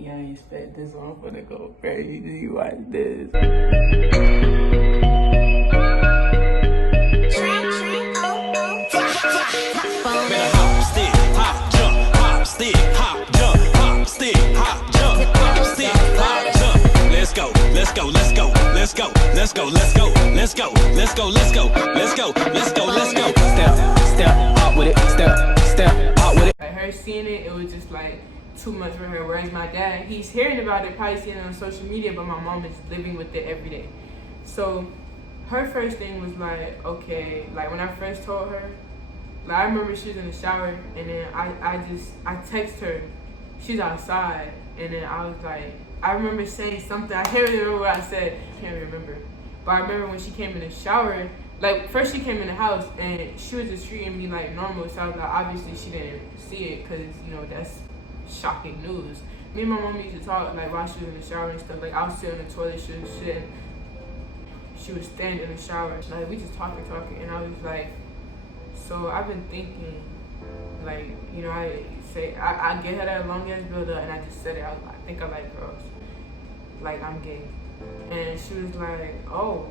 You ain't expect this one for to go crazy. Watch this. Step out with it. Step out with it. Like her seeing it, it was just like too much for her. Whereas my dad, he's hearing about it, probably seeing it on social media, but my mom is living with it every day. So her first thing was like, okay, like when I first told her, like I remember she was in the shower and then I text her, she's outside, and then I was like, I remember saying something, I can't remember what I said, I can't remember. But I remember when she came in the shower, like first she came in the house and she was just treating me like normal, so I was like, obviously she didn't see it because, you know, that's shocking news. Me and my mom used to talk like while she was in the shower and stuff, like I was sitting on the toilet, she was standing in the shower, like we just talking, and I was like, so I've been thinking, like, you know, I get her that long ass build up, and I just said it, I think I like girls, like I'm gay. And she was like, oh,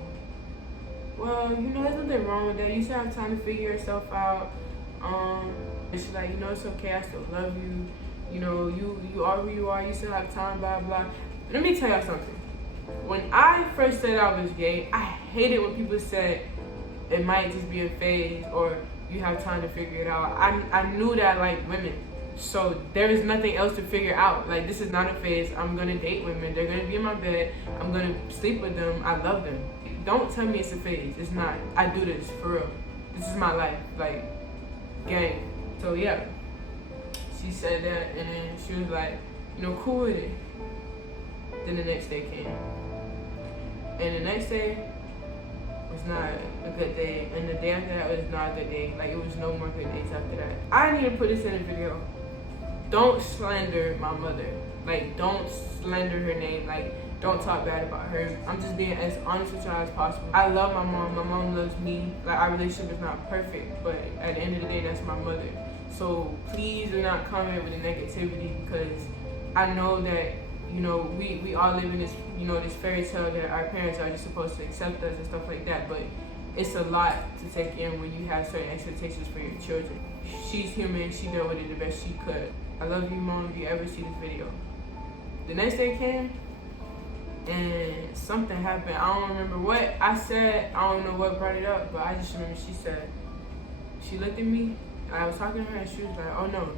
well, you know, there's nothing wrong with that, you should have time to figure yourself out. And she's like, you know, it's okay, I still love you, you know, you are who you are, you still have time, blah blah. Let me tell y'all something. When I first said I was gay, I hated when people said it might just be a phase or you have time to figure it out. I knew that I liked women, so there is nothing else to figure out. Like, this is not a phase. I'm gonna date women. They're gonna be in my bed. I'm gonna sleep with them. I love them. Don't tell me it's a phase. It's not. I do this for real. This is my life. Like, gang. So yeah, she said that, and then she was like, you know, cool with it. Then the next day came, and the next day was not a good day, and the day after that was not a good day. Like, it was no more good days after that. I need to put this in a video. Don't slander my mother. Like, don't slander her name. Like, don't talk bad about her. I'm just being as honest with y'all as possible. I love my mom. My mom loves me. Like, our relationship is not perfect, but at the end of the day, that's my mother. So please do not comment with the negativity, because I know that, you know, we all live in this, you know, this fairy tale that our parents are just supposed to accept us and stuff like that, but it's a lot to take in when you have certain expectations for your children. She's human, she dealt with it the best she could. I love you, Mom, if you ever see this video. The next day came, and something happened. I don't remember what I said, I don't know what brought it up, but I just remember she looked at me, and I was talking to her, and she was like, oh no,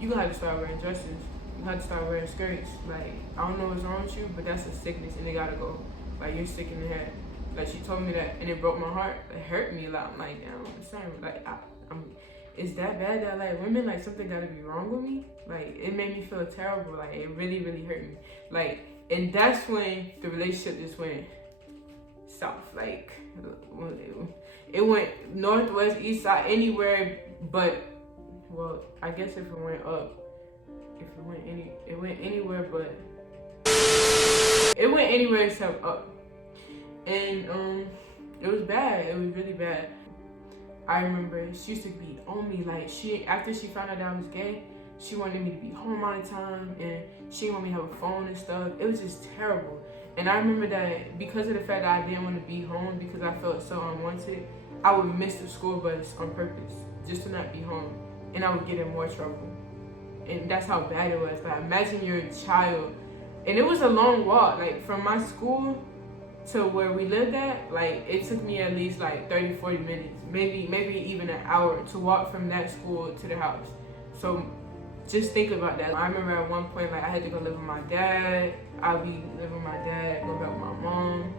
you gonna have to start wearing dresses. You have to start wearing skirts. Like, I don't know what's wrong with you, but that's a sickness and it gotta go. Like, you're sick in the head. Like, she told me that and it broke my heart. It hurt me a lot. I'm like, damn, I'm sorry. Like, is that bad that, like, women, like, something gotta be wrong with me? Like, it made me feel terrible. Like, it really, really hurt me. Like, and that's when the relationship just went south. Like, it went north, west, east side, anywhere but, well, I guess if it went up, it went anywhere but it went anywhere except up. And it was bad. It was really bad. I remember she used to be on me, like, after she found out that I was gay, she wanted me to be home all the time, and she didn't want me to have a phone and stuff. It was just terrible. And I remember that because of the fact that I didn't want to be home, because I felt so unwanted, I would miss the school bus on purpose just to not be home, and I would get in more trouble. And that's how bad it was. Like, imagine you're a child, and it was a long walk. Like, from my school to where we lived at, like, it took me at least like 30-40 minutes, maybe even an hour to walk from that school to the house. So just think about that. I remember at one point, like, I had to go live with my dad. I'll be living with my dad, go back with my mom.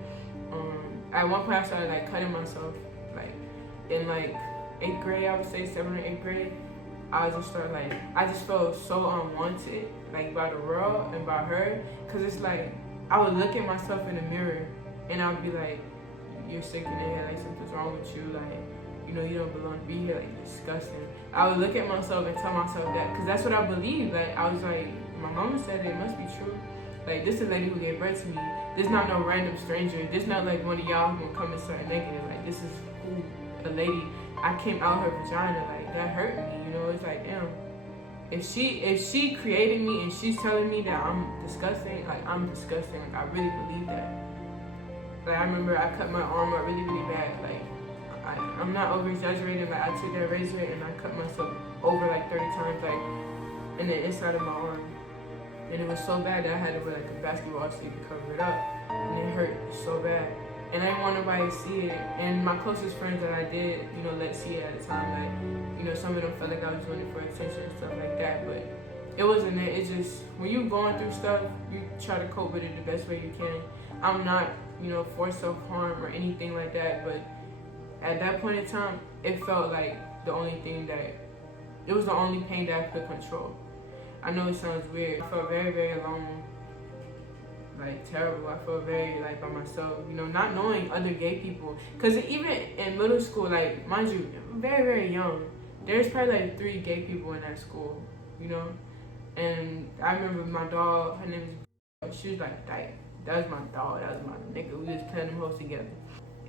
At one point I started like cutting myself, like in like 8th grade, I would say 7th or 8th grade. I just felt so unwanted, like, by the world and by her, because it's like, I would look at myself in the mirror, and I would be like, you're sick in the head, like, something's wrong with you, like, you know, you don't belong to be here, like, you're disgusting. I would look at myself and tell myself that, because that's what I believed. Like, I was like, my mama said it must be true. Like, this is a lady who gave birth to me. This not no random stranger. This not like one of y'all who gonna come and start negative. Like, this is who, a lady, I came out her vagina, like, that hurt me, you know. It's like, damn, If she created me and she's telling me that I'm disgusting, like I'm disgusting, like I really believe that. Like I remember I cut my arm up really, really bad. Like I'm not over exaggerating. Like I took that razor and I cut myself over like 30 times, like in the inside of my arm. And it was so bad that I had to wear like a basketball sleeve to cover it up. And it hurt so bad. And I didn't want nobody to see it. And my closest friends that I did, let see it at the time, like, some of them felt like I was doing it for attention and stuff like that. But it wasn't that. It's just, when you're going through stuff, you try to cope with it the best way you can. I'm not, for self-harm or anything like that. But at that point in time, it felt like the only thing that, it was the only pain that I could control. I know it sounds weird. I felt very, very alone. Like terrible. I felt very like by myself, not knowing other gay people. Cause even in middle school, like mind you, very, very young, there's probably like 3 gay people in that school, And I remember my dog, her name is, she was like, that was my dog, that was my nigga. We was playing them hoes together.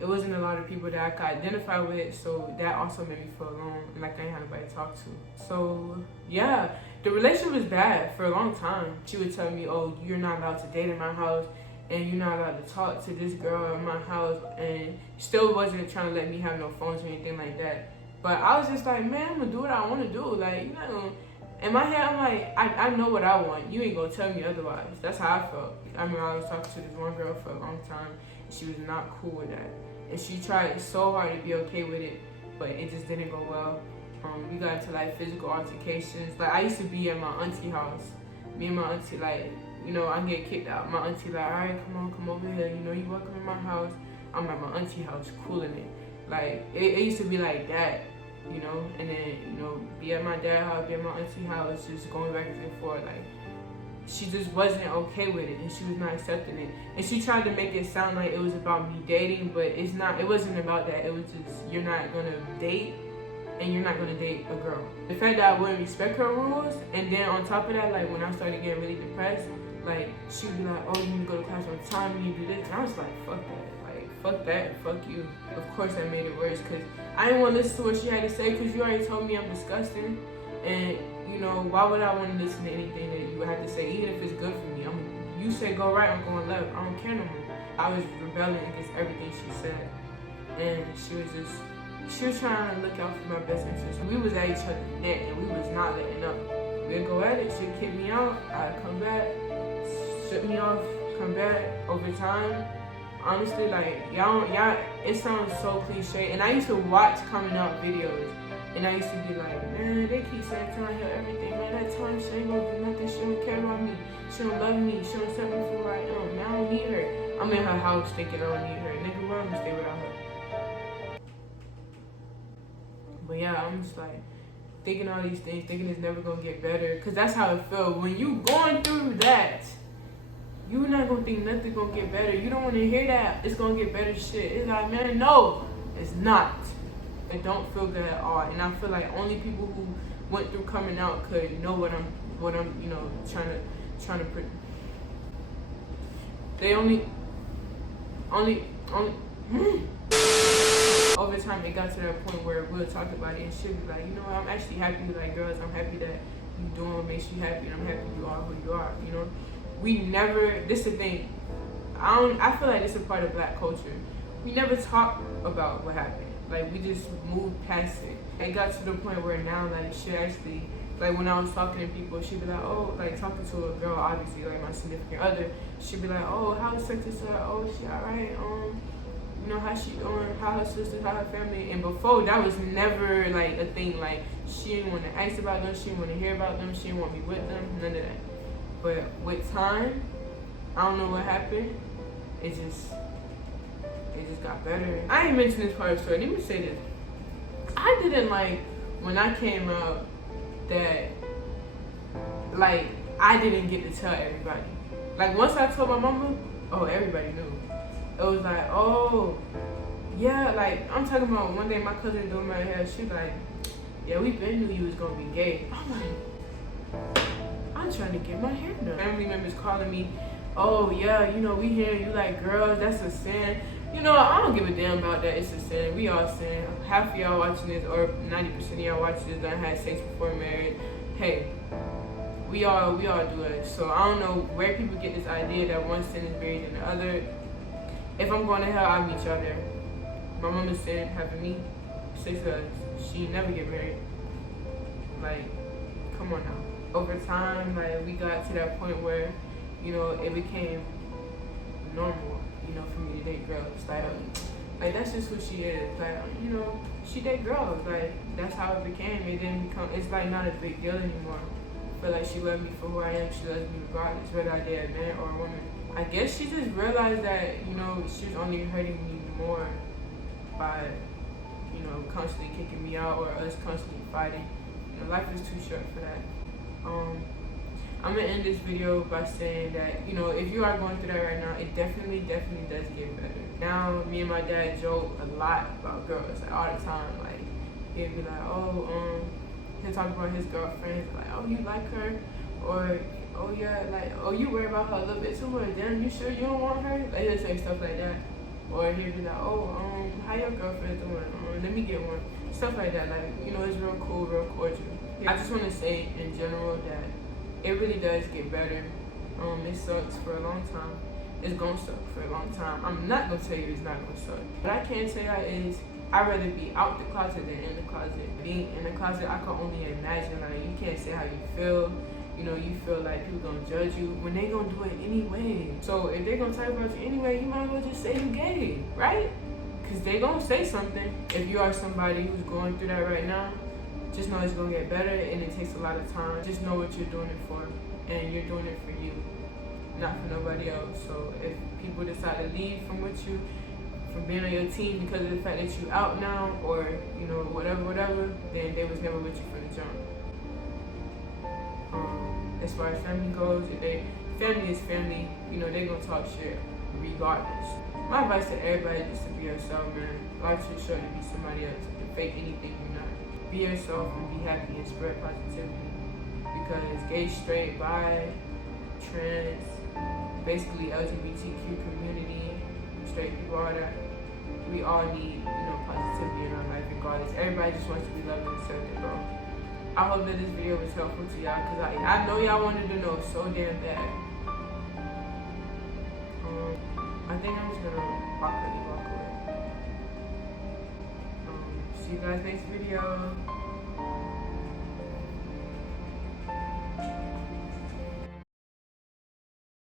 It wasn't a lot of people that I could identify with, so that also made me feel alone and like I didn't have anybody to talk to. So yeah, the relationship was bad for a long time. She would tell me, oh, you're not allowed to date in my house and you're not allowed to talk to this girl in my house, and still wasn't trying to let me have no phones or anything like that. But I was just like, man, I'm gonna do what I wanna do. Like, you're not gonna, in my head, I'm like, I know what I want. You ain't gonna tell me otherwise. That's how I felt. I remember I was talking to this one girl for a long time and she was not cool with that. And she tried so hard to be okay with it, but it just didn't go well. We got into like physical altercations. Like I used to be at my auntie house. Me and my auntie, like, I get kicked out. My auntie like, all right, come over here. You welcome in my house. I'm at my auntie house, cooling it. Like it used to be like that, And then be at my dad's house, be at my auntie house, just going back and forth. Like she just wasn't okay with it and she was not accepting it. And she tried to make it sound like it was about me dating, but it's not. It wasn't about that. It was just, you're not gonna date and you're not gonna date a girl. The fact that I wouldn't respect her rules, and then on top of that, like when I started getting really depressed, like she would be like, oh, you need to go to class on time, you need to do this. And I was like, fuck that. Like, fuck that, fuck you. Of course that made it worse because I didn't want to listen to what she had to say because you already told me I'm disgusting. And why would I want to listen to anything that you have to say, even if it's good for me? You say go right, I'm going left. I don't care no more. I was rebelling against everything she said. And she was trying to look out for my best interest. We was at each other's neck and we was not letting up. We'd go at it, she'd kick me out, I'd come back, strip me off, come back. Over time, honestly, like, y'all, it sounds so cliche. And I used to watch coming out videos. And I used to be like, man, they keep saying telling her everything. Man, that time she ain't gonna do nothing. She don't care about me. She don't love me. She don't accept me for who I am. Man, I don't need her. I'm in her house thinking I don't need her. Nigga, where I'm gonna stay without her? But yeah, I'm just like thinking all these things, thinking it's never gonna get better. Cause that's how it feels. When you going through that, you're not gonna think nothing's gonna get better. You don't wanna hear that it's gonna get better shit. It's like, man, no, it's not. It don't feel good at all, and I feel like only people who went through coming out could know what I'm trying to put. They only. Over time, it got to that point where we'll talk about it, and she'll be like, I'm actually happy. Like, girls, I'm happy that you doing what makes you happy, and I'm happy you are who you are. We never. This is the thing. I feel like this is a part of Black culture. We never talk about what happened. Like, we just moved past it. It got to the point where now, like, she actually, like, when I was talking to people, she'd be like, oh, like, talking to a girl, obviously, like, my significant other, she'd be like, oh, how's such and such? Oh, she all right? How she doing? How her sisters? How her family? And before, that was never, like, a thing. Like, she didn't want to ask about them. She didn't want to hear about them. She didn't want me with them. None of that. But with time, I don't know what happened. It just got better. I ain't mentioned this part of the story. Let me say this. I didn't like when I came out that, like, I didn't get to tell everybody. Like, once I told my mama, oh, everybody knew. It was like, oh, yeah, like, I'm talking about one day my cousin doing my hair. She like, yeah, we been knew you was gonna be gay. I'm like, I'm trying to get my hair done. Family members calling me, oh, yeah, we hear you like girls, that's a sin. I don't give a damn about that. It's a sin. We all sin. Half of y'all watching this, or 90% of y'all watching this, done had sex before married. hey, we all do it. So I don't know where people get this idea that one sin is buried in the other. If I'm going to hell, I'll meet y'all there. My mama said having me 6 us, she never get married. Like, come on now. Over time, like, we got to that point where, you know, it became normal, you know, for me to date girls. Like that's just who she is. Like, you know, she date girls. Like, that's how it became. It didn't become, it's like not a big deal anymore. But like, she loved me for who I am. She loves me regardless, whether I date a man or a woman. I guess she just realized that, you know, she was only hurting me more by, you know, constantly kicking me out or us constantly fighting. You know, life is too short for that. I'm gonna end this video by saying that, you know, if you are going through that right now, it definitely does get better. Now, me and my dad joke a lot about girls, like all the time. Like, he'll be like, oh, he'll talk about his girlfriends, like, oh, you like her? Or, oh yeah, like, oh, you worry about her a little bit too much. Damn, you sure you don't want her? Like, he'll say stuff like that. Or he'll be like, oh, how your girlfriend doing? Let me get one. Stuff like that. Like, you know, it's real cool, real cordial. I just want to say in general that it really does get better. It sucks for a long time. It's gonna suck for a long time. I'm not gonna tell you it's not gonna suck. What I can tell you is I'd rather be out the closet than in the closet. Being in the closet, I can only imagine. Like, you can't say how you feel. You know, you feel like people gonna judge you when they gonna do it anyway. So if they gonna talk about you anyway, you might as well just say you gay, right? Because they gonna say something. If you are somebody who's going through that right now, just know it's gonna get better, and it takes a lot of time. Just know what you're doing it for, and you're doing it for you, not for nobody else. So if people decide to leave from being on your team because of the fact that you out now, or you know, whatever, then they was never with you from the jump. As far as family goes, family is family. You know, they gonna talk shit regardless. My advice to everybody is to be yourself, man. Life too short to be somebody else. To fake anything you're not. Be yourself and be happy and spread positivity. Because gay, straight, bi, trans, basically LGBTQ community, straight people, all that, we all need, you know, positivity in our life regardless. Everybody just wants to be loved and accepted, bro. I hope that this video was helpful to y'all, because I know y'all wanted to know so damn bad. I think I'm just gonna awkwardly walk away. See you guys next video.